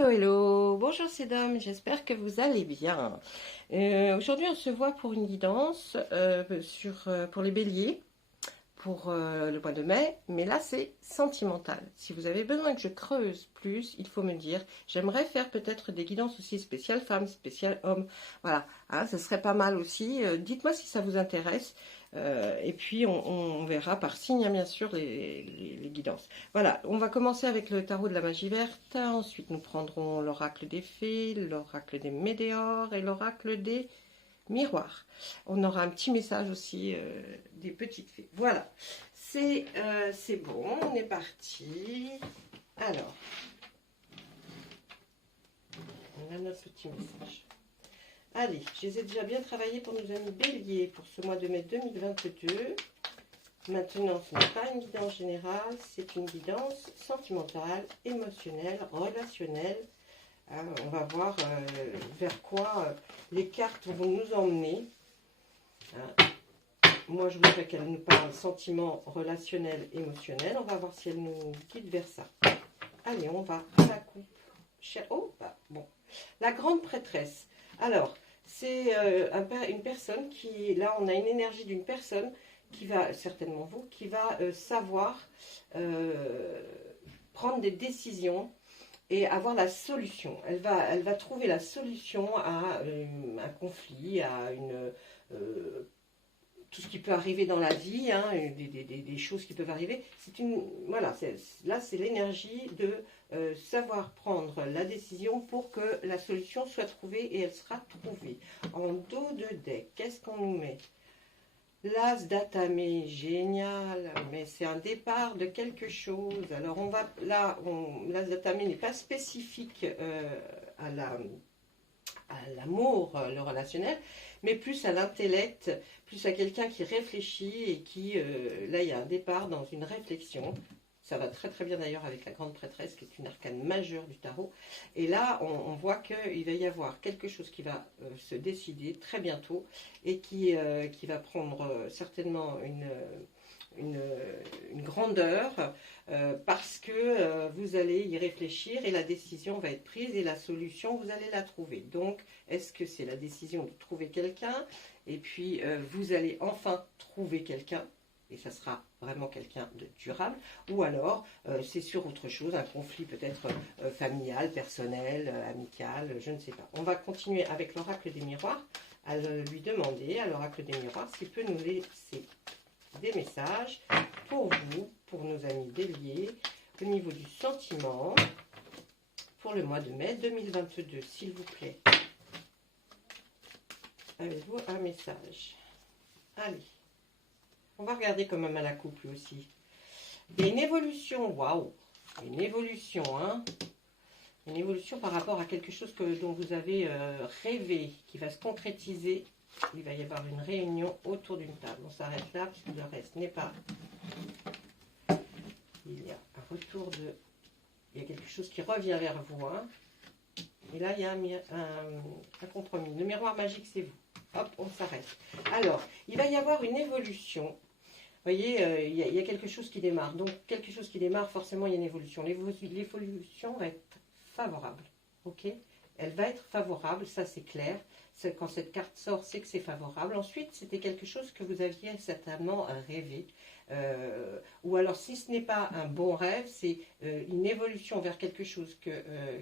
Hello, hello, bonjour c'est Dom, j'espère que vous allez bien. Aujourd'hui on se voit pour une guidance pour les béliers, pour le mois de mai, mais là c'est sentimental. Si vous avez besoin que je creuse plus, il faut me dire. J'aimerais faire peut-être des guidances aussi spéciales femmes, spéciales hommes. Voilà, hein, ce serait pas mal aussi. Dites-moi si ça vous intéresse. Et puis on verra par signe, hein, bien sûr, les guidances. Voilà, on va commencer avec le tarot de la magie verte. Ensuite, nous prendrons l'oracle des fées, l'oracle des météores et l'oracle des miroirs. On aura un petit message aussi des petites fées. Voilà, c'est bon, on est parti. Alors, on a notre petit message. Allez, je les ai déjà bien travaillés pour nos amis béliers pour ce mois de mai 2022. Maintenant, ce n'est pas une guidance générale, c'est une guidance sentimentale, émotionnelle, relationnelle. On va voir vers quoi les cartes vont nous emmener. Moi, je voudrais qu'elles nous parlent sentiment relationnel, émotionnel. On va voir si elles nous guident vers ça. Allez, on va à la coupe. Oh, bah, bon. La grande prêtresse. Alors, c'est une personne qui... Là, on a une énergie d'une personne qui va, certainement vous, qui va savoir prendre des décisions et avoir la solution. Elle va trouver la solution à un conflit, à tout ce qui peut arriver dans la vie, hein, des choses qui peuvent arriver. Voilà, là c'est l'énergie de savoir prendre la décision pour que la solution soit trouvée, et elle sera trouvée. En dos de deck, qu'est-ce qu'on nous met? L'as d'atamé, génial, mais c'est un départ de quelque chose. Alors on va, là, l'as d'atamé n'est pas spécifique à l'amour, le relationnel, mais plus à l'intellect, plus à quelqu'un qui réfléchit et qui, là il y a un départ dans une réflexion. Ça va très très bien d'ailleurs avec la grande prêtresse qui est une arcane majeure du tarot. Et là, on voit qu'il va y avoir quelque chose qui va se décider très bientôt et qui va prendre certainement une grandeur parce que vous allez y réfléchir et la décision va être prise et la solution, vous allez la trouver. Donc, est-ce que c'est la décision de trouver quelqu'un et puis vous allez enfin trouver quelqu'un? Et ça sera vraiment quelqu'un de durable, ou alors c'est sur autre chose, un conflit peut-être familial, personnel, amical, je ne sais pas. On va continuer avec l'oracle des miroirs, à lui demander à l'oracle des miroirs s'il peut nous laisser des messages pour vous, pour nos amis béliers, au niveau du sentiment, pour le mois de mai 2022, s'il vous plaît. Avez-vous un message? Allez. On va regarder quand même à la couple aussi. Il y a une évolution, waouh, une évolution, hein. Une évolution par rapport à quelque chose dont vous avez rêvé, qui va se concrétiser. Il va y avoir une réunion autour d'une table. On s'arrête là, parce que le reste n'est pas. Il y a un retour de... Il y a quelque chose qui revient vers vous, hein. Et là, il y a un compromis. Le miroir magique, c'est vous. Hop, on s'arrête. Alors, il va y avoir une évolution. Vous voyez, il y a quelque chose qui démarre. Donc, quelque chose qui démarre, forcément, il y a une évolution. L'évolution va être favorable. Ok? Elle va être favorable, ça c'est clair. Quand cette carte sort, c'est que c'est favorable. Ensuite, c'était quelque chose que vous aviez certainement rêvé. Ou alors, si ce n'est pas un bon rêve, c'est une évolution vers quelque chose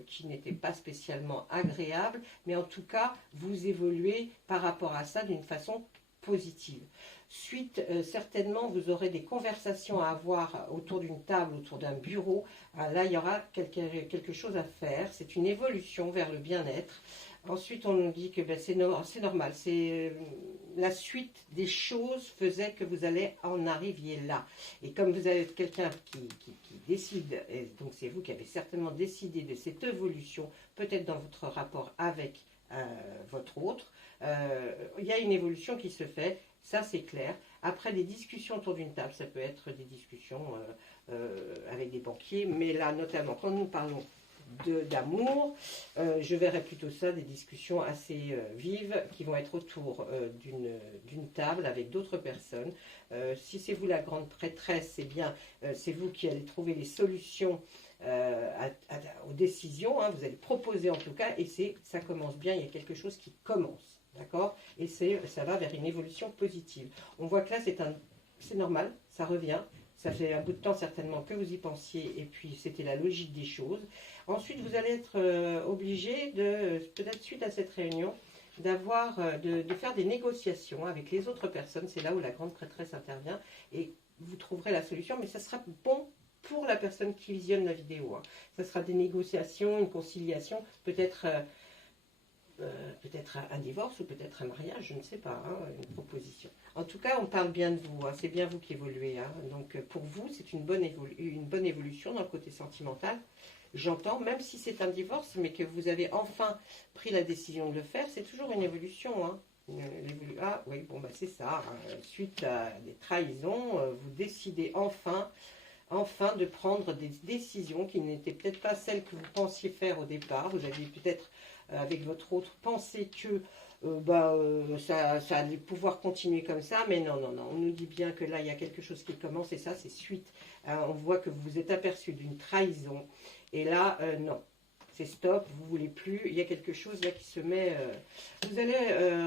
qui n'était pas spécialement agréable. Mais en tout cas, vous évoluez par rapport à ça d'une façon positive. Suite, certainement, vous aurez des conversations à avoir autour d'une table, autour d'un bureau. Là, il y aura quelque chose à faire. C'est une évolution vers le bien-être. Ensuite, on nous dit que ben, c'est normal. C'est la suite des choses faisait que vous allez en arriviez là. Et comme vous avez quelqu'un qui décide, et donc c'est vous qui avez certainement décidé de cette évolution, peut-être dans votre rapport avec votre autre, il y a une évolution qui se fait. Ça, c'est clair. Après, des discussions autour d'une table, ça peut être des discussions avec des banquiers. Mais là, notamment, quand nous parlons d'amour, je verrais plutôt ça, des discussions assez vives qui vont être autour d'une table avec d'autres personnes. Si c'est vous la grande prêtresse, c'est bien, c'est vous qui allez trouver les solutions aux décisions, hein, vous allez proposer en tout cas, et ça commence bien, il y a quelque chose qui commence, d'accord? Et ça va vers une évolution positive. On voit que là, c'est normal, ça revient. Ça fait un bout de temps certainement que vous y pensiez et puis c'était la logique des choses. Ensuite, vous allez être obligé de, peut-être suite à cette réunion, de faire des négociations avec les autres personnes. C'est là où la grande prêtresse intervient et vous trouverez la solution, mais ça sera bon pour la personne qui visionne la vidéo. Hein. Ça sera des négociations, une conciliation, peut-être un divorce ou peut-être un mariage, je ne sais pas, hein, une proposition. En tout cas, on parle bien de vous, hein, c'est bien vous qui évoluez. Hein, donc pour vous, c'est une bonne évolution dans le côté sentimental. J'entends, même si c'est un divorce, mais que vous avez enfin pris la décision de le faire, c'est toujours une évolution. Hein. Ah oui, bon, bah, c'est ça. Hein. Suite à des trahisons, vous décidez enfin de prendre des décisions qui n'étaient peut-être pas celles que vous pensiez faire au départ. Vous aviez peut-être, avec votre autre, pensé que ça allait pouvoir continuer comme ça, mais non, non, non. On nous dit bien que là, il y a quelque chose qui commence, et ça, c'est suite. On voit que vous vous êtes aperçu d'une trahison, et là, non. C'est stop, vous ne voulez plus, il y a quelque chose là qui se met... Vous allez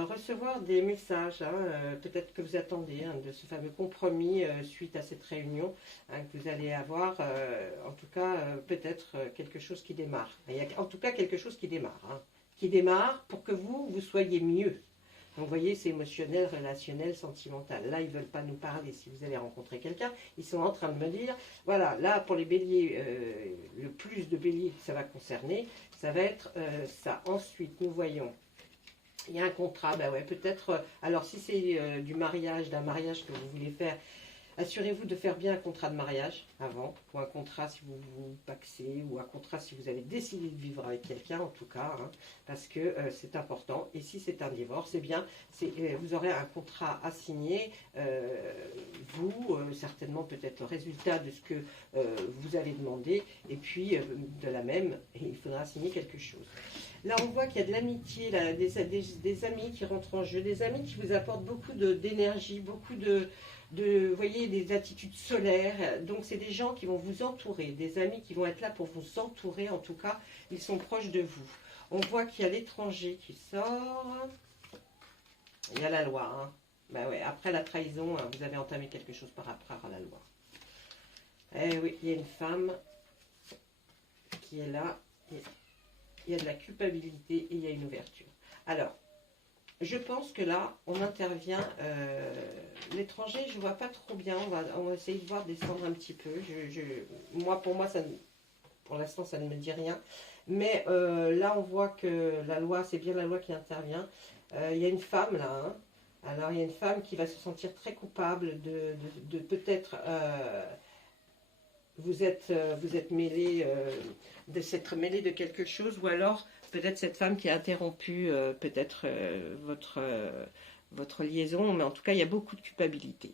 recevoir des messages, hein, peut-être que vous attendez, hein, de ce fameux compromis suite à cette réunion, hein, que vous allez avoir, en tout cas, peut-être quelque chose qui démarre. Il y a, en tout cas, quelque chose qui démarre, hein, qui démarre pour que vous soyez mieux. Donc, vous voyez, c'est émotionnel, relationnel, sentimental. Là, ils ne veulent pas nous parler. Si vous allez rencontrer quelqu'un, ils sont en train de me dire, voilà, là, pour les béliers, le plus de béliers que ça va concerner, ça va être ça. Ensuite, nous voyons, il y a un contrat, ben ouais, peut-être, alors si c'est du mariage, d'un mariage que vous voulez faire, assurez-vous de faire bien un contrat de mariage avant, ou un contrat si vous vous pacsez, ou un contrat si vous avez décidé de vivre avec quelqu'un en tout cas, hein, parce que c'est important. Et si c'est un divorce, eh bien, vous aurez un contrat à signer, certainement peut-être le résultat de ce que vous avez demandé, et puis de la même, il faudra signer quelque chose. Là, on voit qu'il y a de l'amitié, des amis qui rentrent en jeu, des amis qui vous apportent beaucoup d'énergie, beaucoup vous voyez, des attitudes solaires. Donc, c'est des gens qui vont vous entourer, des amis qui vont être là pour vous entourer. En tout cas, ils sont proches de vous. On voit qu'il y a l'étranger qui sort. Il y a la loi. Hein. Ben ouais, après la trahison, hein, vous avez entamé quelque chose par rapport à la loi. Eh oui, il y a une femme qui est là. Il y a de la culpabilité et il y a une ouverture. Alors, je pense que là, on intervient. L'étranger, je ne vois pas trop bien. On va essayer de voir descendre un petit peu. Pour moi, pour l'instant, ça ne me dit rien. Mais là, on voit que la loi, c'est bien la loi qui intervient. Il y a une femme là. Hein. Alors, il y a une femme qui va se sentir très coupable de peut-être... vous êtes mêlé, de s'être mêlé de quelque chose, ou alors peut-être cette femme qui a interrompu peut-être votre liaison, mais en tout cas il y a beaucoup de culpabilité.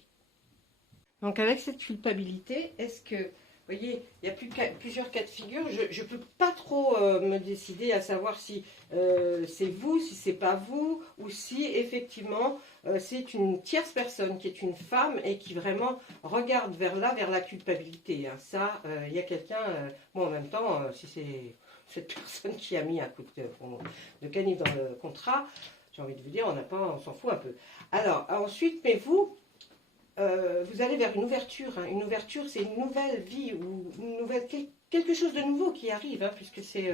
Donc avec cette culpabilité, est-ce que, vous voyez, il y a plusieurs cas de figure, je ne peux pas trop me décider à savoir si c'est vous, si c'est pas vous, ou si effectivement c'est une tierce personne qui est une femme et qui vraiment regarde vers la culpabilité. Hein. Ça, il y a quelqu'un, moi en même temps, si c'est cette personne qui a mis un coup de canif dans le contrat, j'ai envie de vous dire, on s'en fout un peu. Alors, ensuite, mais vous allez vers une ouverture. Hein. Une ouverture, c'est une nouvelle vie, ou quelque chose de nouveau qui arrive, hein, puisque c'est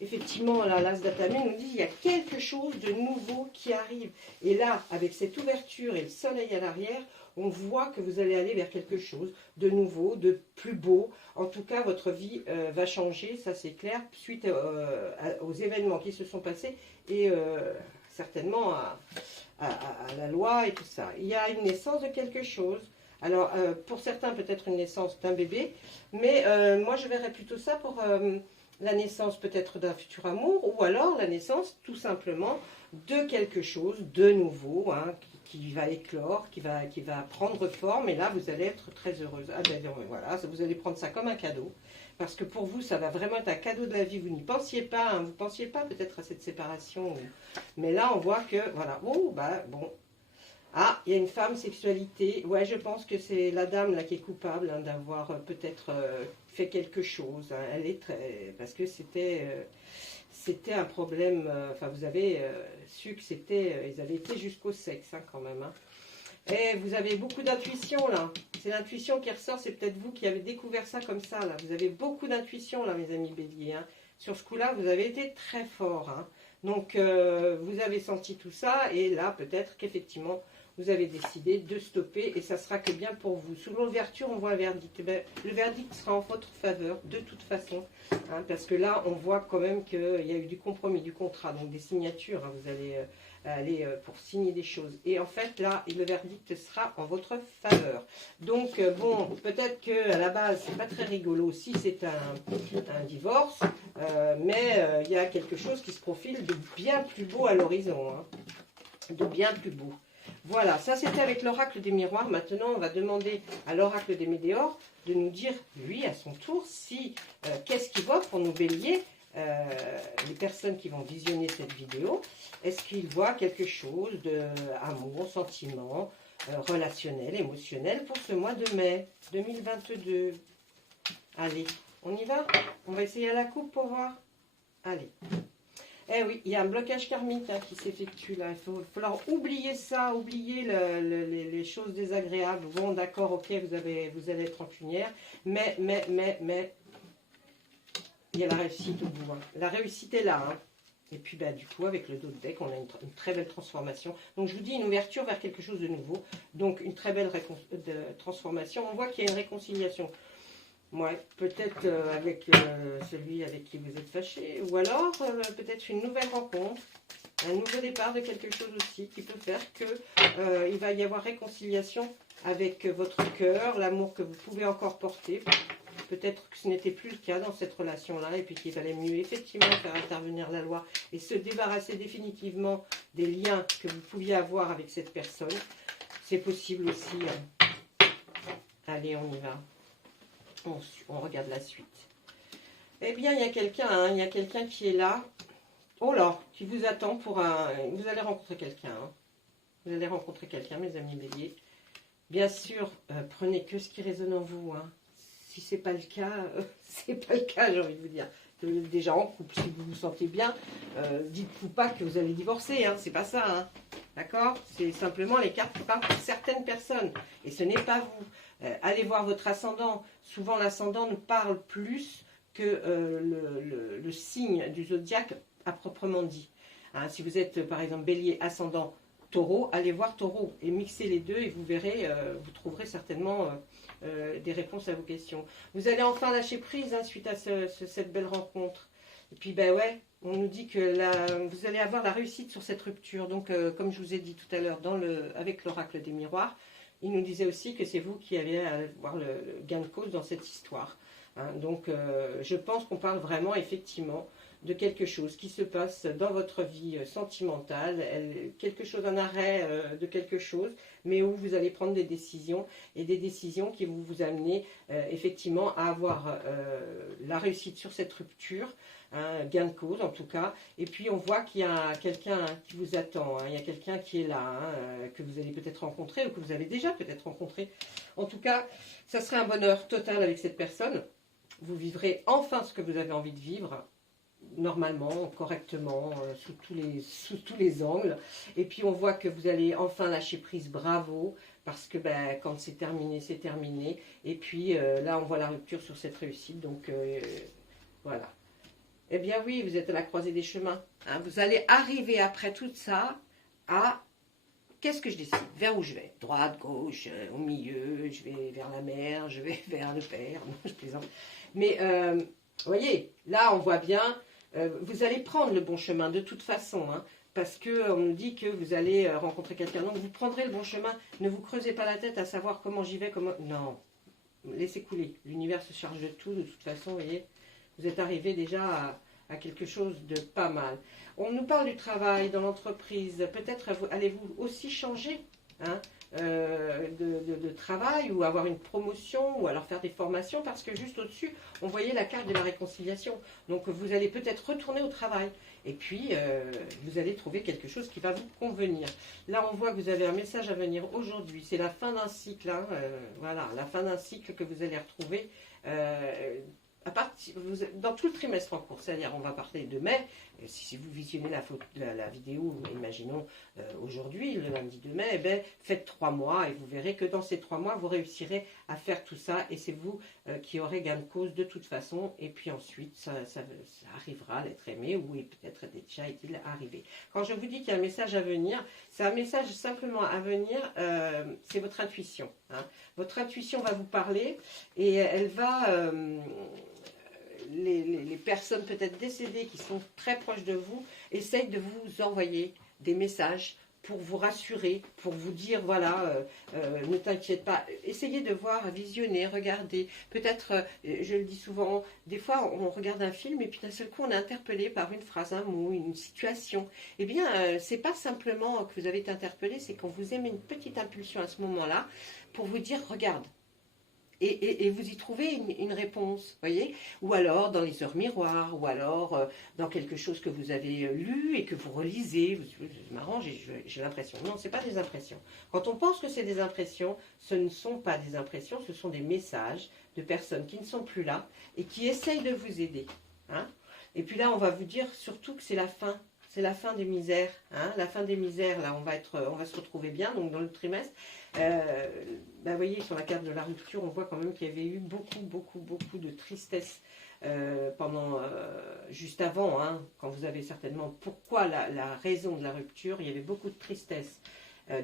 effectivement, là, l'As d'Atamé nous dit, il y a quelque chose de nouveau qui arrive. Et là, avec cette ouverture et le soleil à l'arrière, on voit que vous allez aller vers quelque chose de nouveau, de plus beau. En tout cas, votre vie va changer, ça c'est clair, suite aux événements qui se sont passés et certainement à la loi et tout ça. Il y a une naissance de quelque chose. Alors, pour certains, peut-être une naissance d'un bébé, mais moi, je verrais plutôt ça pour la naissance peut-être d'un futur amour, ou alors la naissance, tout simplement, de quelque chose de nouveau, hein, qui va éclore, qui va prendre forme, et là, vous allez être très heureuse. Ah ben voilà, vous allez prendre ça comme un cadeau, parce que pour vous, ça va vraiment être un cadeau de la vie. Vous n'y pensiez pas, hein, vous ne pensiez pas peut-être à cette séparation, mais là, on voit que, voilà, oh, bah, bon, Ah, il y a une femme, sexualité. Ouais, je pense que c'est la dame là qui est coupable hein, d'avoir peut-être fait quelque chose. Hein. Elle est très... Parce que c'était un problème... Enfin, vous avez su que c'était... ils avaient été jusqu'au sexe hein, quand même. Hein. Et vous avez beaucoup d'intuition là. C'est l'intuition qui ressort. C'est peut-être vous qui avez découvert ça comme ça. Là. Vous avez beaucoup d'intuition là, mes amis béliers. Hein. Sur ce coup-là, vous avez été très fort. Hein. Donc, vous avez senti tout ça. Et là, peut-être qu'effectivement, vous avez décidé de stopper. Et ça sera que bien pour vous. Sous l'ouverture, on voit un verdict. Ben, le verdict sera en votre faveur, de toute façon. Hein, parce que là, on voit quand même qu'il y a eu du compromis, du contrat. Donc, des signatures. Hein, vous allez... aller pour signer des choses. Et en fait, là, le verdict sera en votre faveur. Donc, bon, peut-être qu'à la base, c'est pas très rigolo si c'est un divorce, mais il y a quelque chose qui se profile de bien plus beau à l'horizon. Hein, de bien plus beau. Voilà, ça c'était avec l'oracle des miroirs. Maintenant, on va demander à l'oracle des météores de nous dire, lui, à son tour, si qu'est-ce qu'il voit pour nous béliers. Les personnes qui vont visionner cette vidéo, est-ce qu'ils voient quelque chose d'amour, sentiment, relationnel, émotionnel pour ce mois de mai 2022? Allez, on y va? On va essayer à la coupe pour voir. Allez. Eh oui, il y a un blocage karmique hein, qui s'effectue là. Il va falloir oublier ça, oublier les choses désagréables. Bon, d'accord, ok, vous allez être rancunière, mais il y a la réussite au bout. Hein. La réussite est là. Hein. Et puis, bah, du coup, avec le dos de deck, on a une très belle transformation. Donc, je vous dis une ouverture vers quelque chose de nouveau. Donc, une très belle transformation. On voit qu'il y a une réconciliation. Ouais, peut-être avec celui avec qui vous êtes fâché. Ou alors, peut-être une nouvelle rencontre. Un nouveau départ de quelque chose aussi qui peut faire que il va y avoir réconciliation avec votre cœur, l'amour que vous pouvez encore porter. Peut-être que ce n'était plus le cas dans cette relation-là et puis qu'il fallait mieux effectivement faire intervenir la loi et se débarrasser définitivement des liens que vous pouviez avoir avec cette personne. C'est possible aussi. Hein. Allez, on y va. On regarde la suite. Eh bien, il y a quelqu'un qui est là. Oh là, qui vous attend pour un... Vous allez rencontrer quelqu'un. Hein. Vous allez rencontrer quelqu'un, mes amis béliers. Bien sûr, prenez que ce qui résonne en vous. Hein. Si c'est pas le cas, c'est pas le cas, j'ai envie de vous dire. Vous êtes déjà en couple, si vous vous sentez bien, dites-vous pas que vous allez divorcer, hein, c'est pas ça, hein, d'accord? C'est simplement les cartes qui parlent pour certaines personnes, et ce n'est pas vous. Allez voir votre ascendant, souvent l'ascendant nous parle plus que le signe du zodiaque à proprement dit. Hein, si vous êtes par exemple bélier, ascendant, taureau, allez voir taureau, et mixez les deux, et vous verrez, vous trouverez certainement... des réponses à vos questions. Vous allez enfin lâcher prise hein, suite à cette belle rencontre. Et puis, ben ouais, on nous dit que vous allez avoir la réussite sur cette rupture. Donc, comme je vous ai dit tout à l'heure avec l'oracle des miroirs, il nous disait aussi que c'est vous qui allez avoir le gain de cause dans cette histoire. Hein. Donc, je pense qu'on parle vraiment, effectivement, de quelque chose qui se passe dans votre vie sentimentale, quelque chose, un arrêt de quelque chose, mais où vous allez prendre des décisions, et des décisions qui vont vous amener effectivement à avoir la réussite sur cette rupture, hein, gain de cause en tout cas, et puis on voit qu'il y a quelqu'un qui vous attend, hein, il y a quelqu'un qui est là, hein, que vous allez peut-être rencontrer, ou que vous avez déjà peut-être rencontré. En tout cas, ça serait un bonheur total avec cette personne. Vous vivrez enfin ce que vous avez envie de vivre, normalement, correctement, sous tous les angles. Et puis on voit que vous allez enfin lâcher prise, bravo, parce que ben, quand c'est terminé, c'est terminé. Et puis là, on voit la rupture sur cette réussite, donc voilà. Eh bien oui, vous êtes à la croisée des chemins. Hein. Vous allez arriver après tout ça à... Qu'est-ce que je décide? Vers où je vais? Droite, gauche, au milieu, je vais vers la mer, je vais vers le père. Non, je plaisante. Mais, vous voyez, là, on voit bien... vous allez prendre le bon chemin de toute façon, hein, parce qu'on nous dit que vous allez rencontrer quelqu'un. Donc vous prendrez le bon chemin, ne vous creusez pas la tête à savoir comment j'y vais, comment... Non, laissez couler, l'univers se charge de tout, de toute façon, vous voyez, vous êtes arrivé déjà à quelque chose de pas mal. On nous parle du travail dans l'entreprise, peut-être allez-vous aussi changer, hein, de travail, ou avoir une promotion, ou alors faire des formations, parce que juste au-dessus, on voyait la carte de la réconciliation. Donc vous allez peut-être retourner au travail. Et puis, vous allez trouver quelque chose qui va vous convenir. Là, on voit que vous avez un message à venir aujourd'hui. C'est la fin d'un cycle. Hein, voilà, la fin d'un cycle que vous allez retrouver dans tout le trimestre en cours. C'est-à-dire, on va parler de mai. Si vous visionnez la vidéo, imaginons aujourd'hui, le lundi de mai, eh bien, faites 3 mois et vous verrez que dans ces 3 mois, vous réussirez à faire tout ça et c'est vous qui aurez gain de cause de toute façon. Et puis ensuite, ça arrivera, l'être aimé, ou peut-être déjà est-il arrivé. Quand je vous dis qu'il y a un message à venir, c'est un message simplement à venir, c'est votre intuition. Hein. Votre intuition va vous parler et elle va... les personnes peut-être décédées qui sont très proches de vous essayent de vous envoyer des messages pour vous rassurer, pour vous dire voilà, ne t'inquiète pas. Essayez de voir, visionner, regarder. Peut-être, je le dis souvent, des fois on regarde un film et puis d'un seul coup on est interpellé par une phrase, un mot, une situation. Eh bien, c'est pas simplement que vous avez été interpellé, c'est qu'on vous émet une petite impulsion à ce moment-là pour vous dire regarde. Et vous y trouvez une réponse, voyez, ou alors dans les heures miroirs, ou alors dans quelque chose que vous avez lu et que vous relisez. C'est marrant, j'ai l'impression. Non, ce n'est pas des impressions. Quand on pense que c'est des impressions, ce ne sont pas des impressions, ce sont des messages de personnes qui ne sont plus là et qui essayent de vous aider. Hein. Et puis là, on va vous dire surtout que c'est la fin. C'est la fin des misères, hein, la fin des misères. Là, on va se retrouver bien, donc dans le trimestre. Vous voyez, sur la carte de la rupture, on voit quand même qu'il y avait eu beaucoup de tristesse juste avant, hein, quand vous avez certainement pourquoi la raison de la rupture. Il y avait beaucoup de tristesse,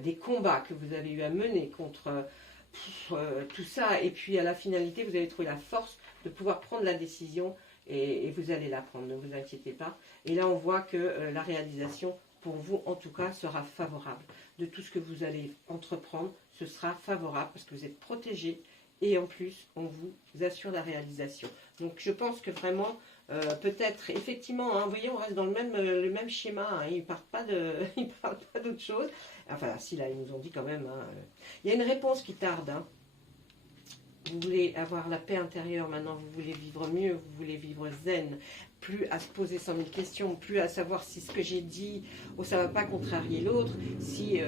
des combats que vous avez eu à mener contre tout ça. Et puis à la finalité, vous avez trouvé la force de pouvoir prendre la décision. Et vous allez la prendre, ne vous inquiétez pas. Et là, on voit que la réalisation, pour vous, en tout cas, sera favorable. De tout ce que vous allez entreprendre, ce sera favorable parce que vous êtes protégé. Et en plus, on vous assure la réalisation. Donc, je pense que vraiment, peut-être, effectivement, hein, vous voyez, on reste dans le même schéma. Hein, ils ne parlent pas d'autre chose. Enfin, si, là, ils nous ont dit quand même. Hein, il y a une réponse qui tarde, hein. Vous voulez avoir la paix intérieure maintenant, vous voulez vivre mieux, vous voulez vivre zen, plus à se poser 100 000 questions, plus à savoir si ce que j'ai dit, ça ne va pas contrarier l'autre, si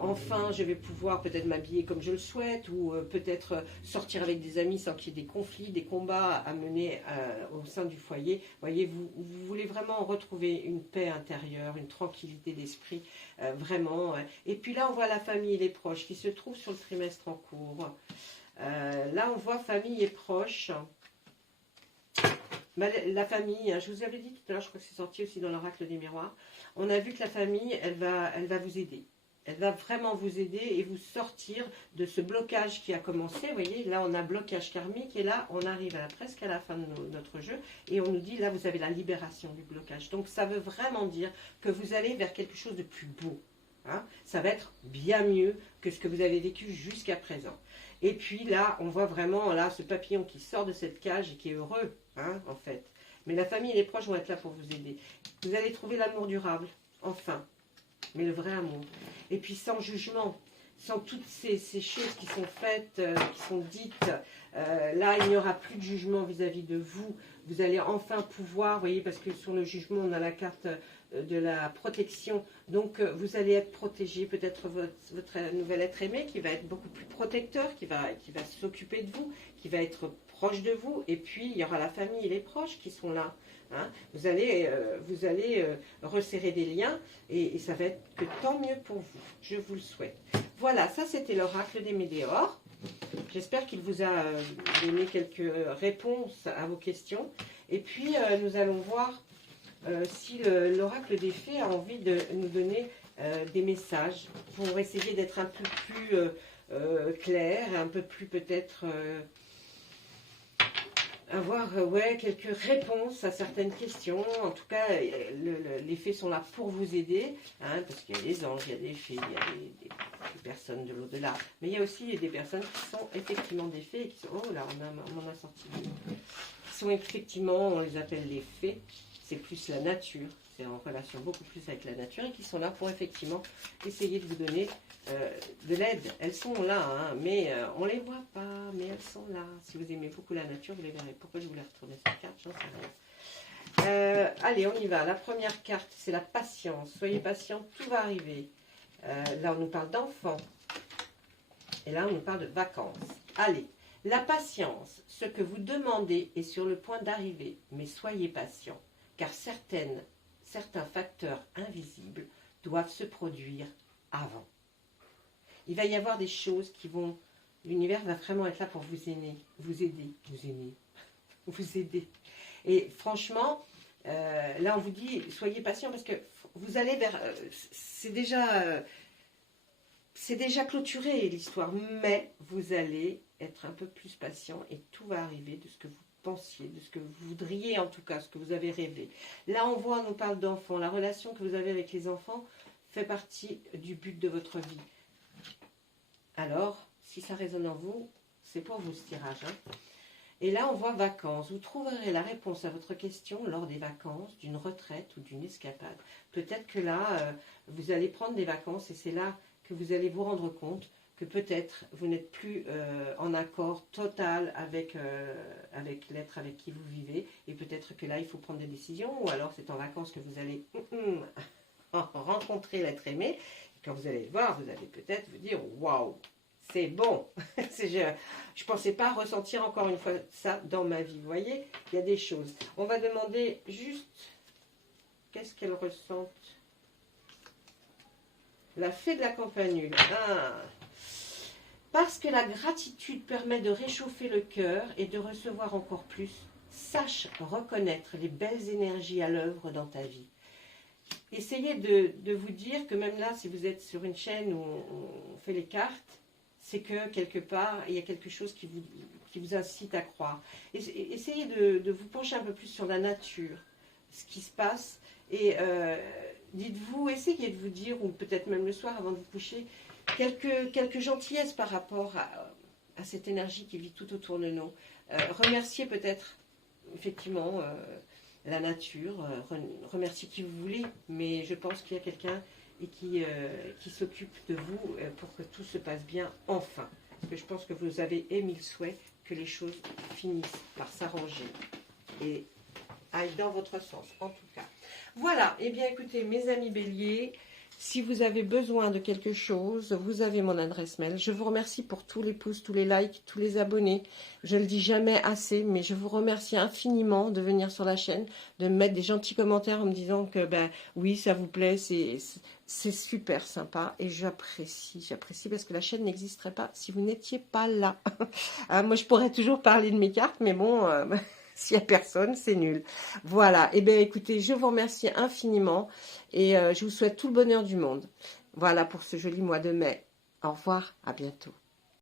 enfin je vais pouvoir peut-être m'habiller comme je le souhaite, ou peut-être sortir avec des amis sans qu'il y ait des conflits, des combats à mener au sein du foyer. Voyez, vous voulez vraiment retrouver une paix intérieure, une tranquillité d'esprit, vraiment. Et puis là, on voit la famille et les proches qui se trouvent sur le trimestre en cours. Là, on voit famille et proches. La famille, hein, je vous avais dit tout à l'heure, je crois que c'est sorti aussi dans l'oracle des miroirs. On a vu que la famille, elle va vous aider. Elle va vraiment vous aider et vous sortir de ce blocage qui a commencé. Vous voyez, là, on a blocage karmique et là, on arrive presque à la fin de notre jeu. Et on nous dit, là, vous avez la libération du blocage. Donc, ça veut vraiment dire que vous allez vers quelque chose de plus beau. Hein. Ça va être bien mieux que ce que vous avez vécu jusqu'à présent. Et puis là, on voit vraiment là ce papillon qui sort de cette cage et qui est heureux, hein, en fait. Mais la famille et les proches vont être là pour vous aider. Vous allez trouver l'amour durable, enfin. Mais le vrai amour. Et puis sans jugement, sans toutes ces choses qui sont faites, qui sont dites. Là, il n'y aura plus de jugement vis-à-vis de vous. Vous allez enfin pouvoir, vous voyez, parce que sur le jugement, on a la carte de la protection. Donc, vous allez être protégé, peut-être votre nouvel être aimé qui va être beaucoup plus protecteur, qui va s'occuper de vous, qui va être proche de vous. Et puis, il y aura la famille et les proches qui sont là. Hein. Vous allez resserrer des liens et ça va être que tant mieux pour vous. Je vous le souhaite. Voilà, ça c'était l'oracle des météores. J'espère qu'il vous a donné quelques réponses à vos questions. Et puis, nous allons voir si l'oracle des fées a envie de nous donner des messages pour essayer d'être un peu plus clair, un peu plus peut-être avoir quelques réponses à certaines questions. En tout cas, les fées sont là pour vous aider, hein, parce qu'il y a des anges, il y a des fées, il y a des personnes de l'au-delà. Mais il y a aussi des personnes qui sont effectivement des fées, et qui sont, oh là, on en a sorti deux. Qui sont effectivement, on les appelle les fées, c'est plus la nature, c'est en relation beaucoup plus avec la nature, et qui sont là pour effectivement essayer de vous donner de l'aide. Elles sont là, hein, mais on ne les voit pas, mais elles sont là. Si vous aimez beaucoup la nature, vous les verrez. Pourquoi je voulais retourner cette carte, j'en sais rien. Allez, on y va. La première carte, c'est la patience. Soyez patient, tout va arriver. Là, on nous parle d'enfants. Et là, on nous parle de vacances. Allez, la patience. Ce que vous demandez est sur le point d'arriver. Mais soyez patient, car certains facteurs invisibles doivent se produire avant. Il va y avoir des choses qui vont... L'univers va vraiment être là pour vous aider. Et franchement, là on vous dit, soyez patient parce que vous allez vers... c'est déjà clôturé l'histoire, mais vous allez être un peu plus patient et tout va arriver de ce que vous pensiez, de ce que vous voudriez en tout cas, ce que vous avez rêvé. Là on voit, on nous parle d'enfants. La relation que vous avez avec les enfants fait partie du but de votre vie. Alors, si ça résonne en vous, c'est pour vous ce tirage. Hein. Et là, on voit vacances. Vous trouverez la réponse à votre question lors des vacances, d'une retraite ou d'une escapade. Peut-être que là, vous allez prendre des vacances et c'est là que vous allez vous rendre compte que peut-être vous n'êtes plus en accord total avec l'être avec qui vous vivez. Et peut-être que là, il faut prendre des décisions. Ou alors, c'est en vacances que vous allez rencontrer l'être aimé. Et quand vous allez le voir, vous allez peut-être vous dire « Waouh !» C'est bon, je ne pensais pas ressentir encore une fois ça dans ma vie. Vous voyez, il y a des choses. On va demander juste, qu'est-ce qu'elle ressent? La fée de la campanule. Ah. Parce que la gratitude permet de réchauffer le cœur et de recevoir encore plus, sache reconnaître les belles énergies à l'œuvre dans ta vie. Essayez de vous dire que même là, si vous êtes sur une chaîne où on fait les cartes, c'est que quelque part, il y a quelque chose qui vous incite à croire. Essayez de vous pencher un peu plus sur la nature, ce qui se passe, et dites-vous, essayez de vous dire, ou peut-être même le soir avant de vous coucher, quelques gentillesses par rapport à cette énergie qui vit tout autour de nous. Remerciez peut-être, effectivement, la nature, remerciez qui vous voulez, mais je pense qu'il y a quelqu'un et qui s'occupe de vous pour que tout se passe bien enfin. Parce que je pense que vous avez émis le souhait que les choses finissent par s'arranger et aillent dans votre sens, en tout cas. Voilà, et bien écoutez, mes amis béliers, si vous avez besoin de quelque chose, vous avez mon adresse mail. Je vous remercie pour tous les pouces, tous les likes, tous les abonnés. Je ne le dis jamais assez, mais je vous remercie infiniment de venir sur la chaîne, de me mettre des gentils commentaires en me disant que ben oui, ça vous plaît, c'est super sympa et j'apprécie parce que la chaîne n'existerait pas si vous n'étiez pas là. Moi, je pourrais toujours parler de mes cartes, mais bon... S'il n'y a personne, c'est nul. Voilà. Eh bien, écoutez, je vous remercie infiniment et je vous souhaite tout le bonheur du monde. Voilà pour ce joli mois de mai. Au revoir, à bientôt.